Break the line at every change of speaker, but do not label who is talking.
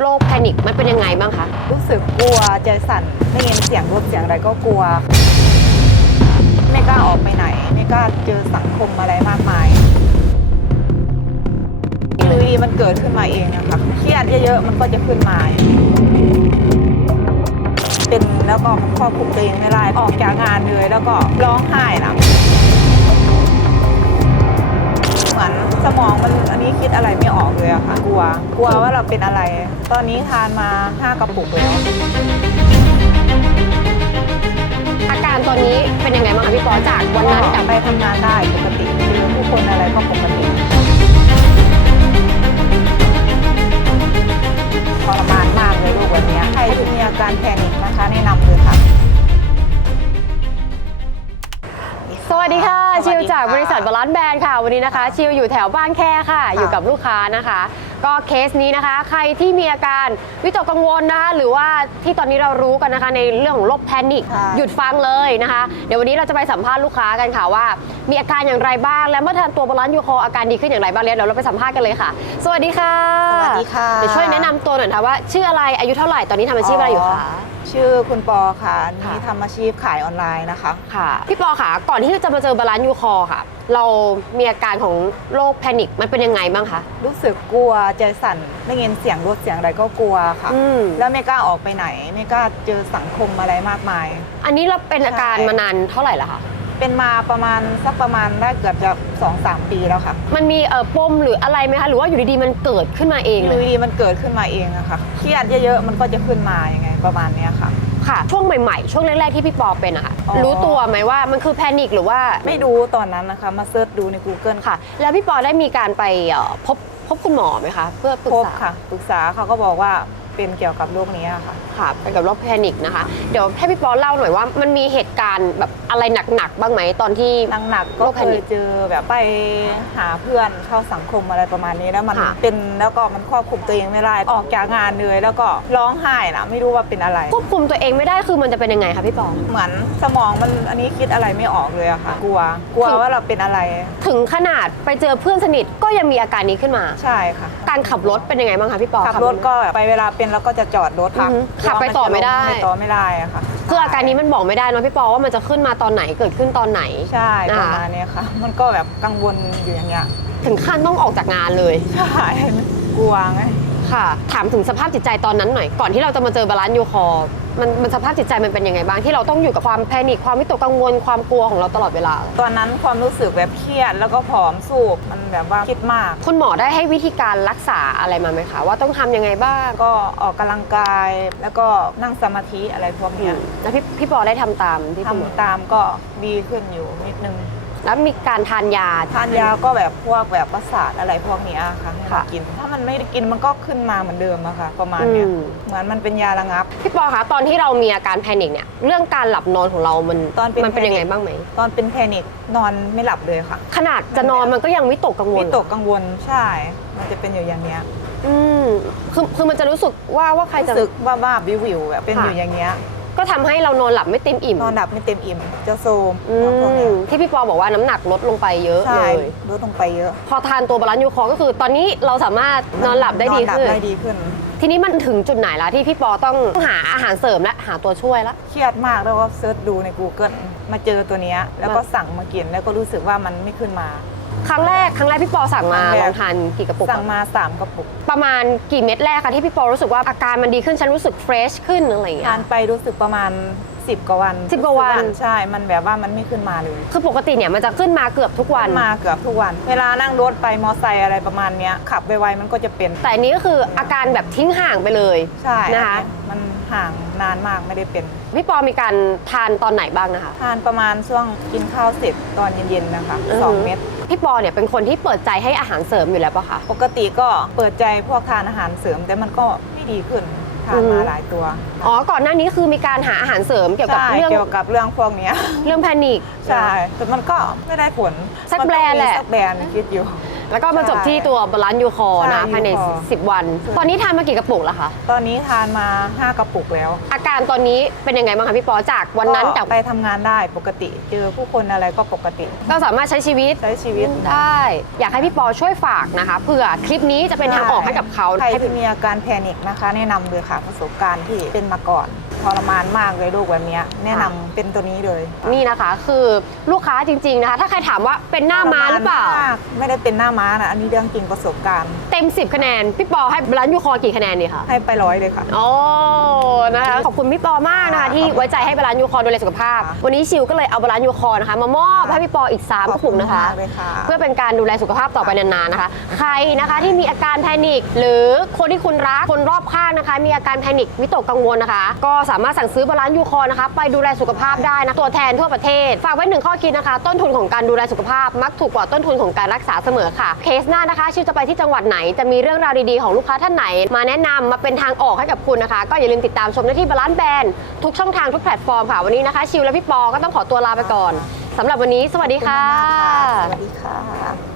โรคแพนิคมันเป็นยังไงบ้างคะ
รู้สึกกลัวใจสั่นได้ยินเสียงรถเสียงอะไรก็กลัว ไม่กล้าออกไปไหน ไม่กล้าเจอสังคมอะไรมากมายอยู่ดีมันเกิดขึ้นมาเองอะค่ะเครียดเยอะๆมันก็จะขึ้นมา เป็นแล้วก็ควบคุมตัวเองไม่ได้ออกจากงานเลยแล้วก็ร้องไห้นะเหมือนสมองมันอันนี้คิดอะไร เลยอะค่ะกลัว กลัวว่าเราเป็นอะไร ตอนนี้ทานมาห้ากระปุกแล้ว
อาการตอนนี้เป็นยังไงบ้างคะพี่ปอจากวันนั้นกับ
ไปทำงานได้ปกติเจอผู้คนอะไรก็ปกติทรมาน
บริษัทบาลานซ์แบรนด์ค่ะ วันนี้นะคะ ชิวอยู่แถวบ้านแค่ค่ะ อยู่กับลูกค้านะคะ ก็เคสนี้นะคะ ใครที่มีอาการวิตกกังวลนะคะ หรือว่าที่ตอนนี้เรารู้กันนะคะในเรื่องของโรคแพนิค
ค่ะ
หยุดฟังเลยนะคะ เดี๋ยววันนี้เราจะไปสัมภาษณ์ลูกค้ากันค่ะว่า มีอาการอย่างไรบ้าง และเมื่อทานตัวบาลานซ์ยูโคอาการดีขึ้นอย่างไรบ้างเดี๋ยวเราไปสัมภาษณ์กันเลยค่ะ สวัสดีค่ะ
สวัสดีค่ะ
เดี๋ยวช่วยแนะนำตัวหน่อยนะคะว่า ชื่ออะไรอายุเท่าไหร่ตอนนี้ทำอาชีพอะไรอยู่คะ
ชื่อคุณปอค่ะ
ค่ะ
นี่ทำอาชีพขายออนไลน์นะคะ
ค่ะ พี่ปอค่ะ ก่อนที่จะมาเจอบาลานซ์ยูคอค่ะ เรามีอาการของโรคแพนิค มันเป็นยังไงบ้างคะ
รู้สึกกลัวใจสั่นได้ยินเสียงรถเสียงอะไรก็กลัวค่ะ
อืม
แล้วไม่กล้าออกไปไหน ไม่กล้าเจอสังคมอะไรมากมาย
อันนี้เราเป็นอาการ
ใช่
มานานเท่าไหร่แล้วคะ
เป็นมาประมาณสักประมาณได้เกือบจะสองสามปีแล้วค่ะ
มันมีเอ่อปมหรืออะไรไหมคะ หรือว่าอยู่ดีๆมันเกิดขึ้นมาเอง
อ
เล
ยู่
ย
ดีๆมันเกิดขึ้นมาเองอะค่ะเครียดเยอะๆมันก็จะขึ้นมาอย่างไงประมาณเนี้ยค่ะ
ค่ะ ช่วงใหม่ๆ ช่วงแรกๆที่พี่ปอเป็นอะค่ะ
อ๋อ
รู้ตัวไหมว่ามันคือแพนิคหรือว่า
ไม่รู้ตอนนั้นนะคะ มาเซิร์ชดูใน Google
ค่ะ แล้วพี่ปอได้มีการไปเอ่อพบพบคุณหมอไหมคะ เพื่อปรึก
พบ
ษา
ค่ะปรึกษาเขาก็บอกว่า เป็นเกี่ยวกับโรคนี้อะค่ะ
ค่ะเป็นกับโรคแพนิคนะคะ เดี๋ยวให้พี่ปอเล่าหน่อยว่ามันมีเหตุการณ์แบบอะไรหนักๆบ้างไหมตอนที่
หนักๆก็
โรคแพ
เค
นิ
ย
ค
เจอแบบไปหาเพื่อนเข้าสังคมอะไรประมาณนี้แล้วมัน
ค่ะ
เป็นแล้วก็มันควบคุมตัวเองไม่ได้ออกจากงานเลยแล้วก็ร้องไห้นะไม่รู้ว่าเป็นอะไร
ควบคุมตัวเองไม่ได้คือมันจะเป็นยังไงคะพี่ปอ
เหมือนสมองมันอันนี้คิดอะไรไม่ออกเลยอะค่ะ กลัว กลัวว่าเราเป็นอะไร
ถึงขนาดไปเจอเพื่อนสนิทก็ยังมีอาการนี้ขึ้นมา
ใช่ค่ะ
การขับรถเป็นยังไงบ้างคะพี่ปอ
ขับรถก็แบบไปเวลาเป็นแล้วก็จะจอดรถพัก
อือฮึขับไปต่อไม่ได้
ไปต่อไม่ได้อะค่ะ
คืออาการนี้มันบอกไม่ได้เนอะพี่ปอว่ามันจะขึ้นมาตอนไหนเกิดขึ้นตอนไหน
ใช่
นะ
ป
คะ
ระมาณเนี้ยค่ะ มันก็แบบกังวลอยู่อย่างเงี้ย
ถึงขั้นต้องออกจากงานเลย
ใช่กลัวไง
ค่ะ ถามถึงสภาพจิตใจตอนนั้นหน่อย ก่อนที่เราจะมาเจอบาลานซ์ยูคอร์มันมันสภาพจิตใจมันเป็นยังไงบ้างที่เราต้องอยู่กับความแพนิคความวิตกกังวลความกลัวของเราตลอดเวลา
ตอนนั้นความรู้สึกแบบเครียดแล้วก็ผอมสูบมันแบบว่าคิดมาก
คุณหมอได้ให้วิธีการรักษาอะไรมาไหมคะ ว่าต้องทำยังไงบ้าง
ก็ออกกำลังกาย แล้วก็นั่งสมาธิอะไรพวกเนี้ย
แล้วพี่พี่ปอได้ทำตามที่คุณหมอ
ทำตามก็ดีขึ้นอยู่นิดนึง
แล้วมีการทานยา
ทานยาก็แบบพวกแบบประสาทอะไรพวกเนี้ยค่ะให้
ค่ะ
เรากิน ถ้ามันไม่ได้กินมันก็ขึ้นมาเหมือนเดิมอะค่ะ ประมาณเนี้ย
อืม
เหมือนมันเป็นยาระงับ
พี่ปอคะตอนที่เรามีอาการแพนิคเนี่ยเรื่องการหลับนอนของเรามัน
ตอนเป็น
มันเป็นยังไง
แพนิค
บ้างไหม
ตอนเป็นแพนิคนอนไม่หลับเลยค่ะ
ขนาดจะนอนมันก็ยังวิตกกังวล
วิตกกังวลใช่ มันจะเป็นอยู่อย่างเนี้ย
อืมคือคือมันจะรู้สึกว่าว่าใครจะ
รู้สึกว่าบ้าวิววิวๆแบบเป็น
ค่ะ
อยู่อย่างเงี้ย
ก็ทำให้เรานอนหลับไม่เต็มอิ่ม
นอนหลับไม่เต็มอิ่มจะโซม
อื
พวกเนี้
ม
ย
ที่พี่ปอบอกว่าน้ำหนักลดลงไปเยอะ
ใช่
เลย
ลดลงไปเยอะ
พอทานตัวบาลานซ์ยูคอร์ก็คือ ตอนนี้เราสามารถนอนหลับได้ดี
นอนหลับ
ขึ้น
ได้ดีขึ้น
ทีนี้มันถึงจุดไหนแล้วที่พี่ปอต้องหาอาหารเสริมและหาตัวช่วยละ
เครียดมากแล้วก็เซิร์ชดูใน Google มาเจอตัวเนี้ยแล้วก็สั่งมากินแล้วก็รู้สึกว่ามันไม่ขึ้นมา
ครั้งแรกครั้งแรกพี่ปอสั่งมา
ครั้งแรก
ลองทานกี่กระปุก
สั่งมา 3 กระปุก
ประมาณกี่เม็ดแรกคะที่พี่ปอรู้สึกว่าอาการมันดีขึ้นฉันรู้สึกเฟรชขึ้นอะไรอย่างเงี้
ทายนไปรู้สึกประมาณ 10 กว่าวัน
10กว่าวัน
รู้สึใช่ มันแบบว่ามันไม่ขึ้นมาเลย
คือปกติเนี่ยมันจะขึ้นมาเกือบทุกวัน
มาเกือบทุกวัน เวลานั่งรถไปมอไซค์อะไรประมาณเนี้ยขับไวๆมันก็จะเป็น
แต่อันนี้ก็คืออาการแบบทิ้งห่างไปเลย
ใช่
นะคะ
มันห่างนานมากไม่ได้เป็น
พี่ปอมีการทานตอนไหนบ้างนะคะ
ทานประมาณช่วงกินข้าวเสร็จตอนเย็นๆนะคะ
อือฮึ
สองเม็ด
พี่ปอเนี่ยเป็นคนที่เปิดใจให้อาหารเสริมอยู่แล้วปะคะ
ปกติก็เปิดใจพวกทานอาหารเสริมแต่มันก็ไม่ดีขึ้น ทาน
อื
มา
อฮึ
หลายตัว
อ๋อก่อนหน้านี้คือมีการหาอาหารเสริมเกี่ยวกับ
ใช่
เรื่อง
เกี่ยวกับเรื่องพวกเนี้ย
เรื่องแพนิค
ใช่แต่มันก็ไม่ได้ผล
สัก
มั
แบรนด์แหละ
สักแบรนด์คิดอยู่
แล้วก็มาจบที่ตัวบาลานซ์ยูคอร์นะ
ใช่
ภายใน
ยูคอร์
10 วัน ตอนนี้ทานมากี่กระปุกแล้วคะ
ตอนนี้ทานมา 5 กระปุกแล้ว
อาการตอนนี้เป็นยังไงบ้างคะพี่ปอจากวันนั้น
ก็
จาก
ไปทำงานได้ปกติ เจอผู้คนอะไรก็ปกติ
ก็สามารถใช้ชีวิต
ใช้ชีวิต
ได้ อยากให้พี่ปอช่วยฝากนะคะเผื่อคลิปนี้จะเป็นทางออกให้กับเขา
ใคร
ให้
ที่มีอาการแพนิคนะคะ แนะนำเลยค่ะประสบการณ์ที่เป็นมาก่อน ทรมานมากเลยโรคแบบเนี้ยแนะนำเป็นตัวนี้เลย
นี่นะคะ คือลูกค้าจริงๆนะคะ ถ้าใครถามว่าเป็นหน้าม้าหรือเปล่า
ทมนมกไม่ได้เป็นหน้าม้านะอันนี้เรื่องจริงประสบการณ์
เต็ม 10 คะแนน พี่ปอให้บาลานซ์ยูคอร์กี่คะแนนดีคะ
ให้ไปร้อยเลยค่ะ
โอ้นะคะขอบคุณพี่ปอมากนะคะ ที่ไว้ใจให้บาลานซ์ยูคอร์ดูแลสุขภาพ
ค่ะ
วันนี้ชิวก็เลยเอาบาลานซ์ยูคอร์นะคะ มามอบให้พี่ปออีก3กระปุกนะคะ
ขอบณมากเลยค่ะ
เพื่อเป็นการดูแลสุขภาพต่อไปนานๆนะคะ ใครนะคะที่มีอาการแพนิคหรือคนที่คุณรักคนรอบข้างนะคะ มีอาการแพนิควิตกกังวลนะคะ ก็สามารถสั่งซื้อบาลานซ์ยูคอร์นะคะไปดูแลสุขภาพได้นะตัวแทนทั่วประเทศ ฝากไว้หนึ่งข้อคิดนะคะ ต้นทุนของการดูแลสุขภาพ มักถูกกว่าต้นทุนของการรักษาเสมอค่ะ เคสหน้านะคะ ชิวจะไปที่จังหวัดไหนจะมีเรื่องราวดีๆของลูกค้าท่านไหน มาแนะนำมาเป็นทางออกให้กับคุณนะคะ ก็อย่าลืมติดตามชมได้ที่บาลานซ์แบรนด์ทุกช่องทางทุกแพลตฟอร์มค่ะวันนี้นะคะ ชิวและพี่ปอก็ต้องขอตัวลาไปก่อนสำหรับวันนี้ สวัสดีค่ะ
สวัสดีค่ะ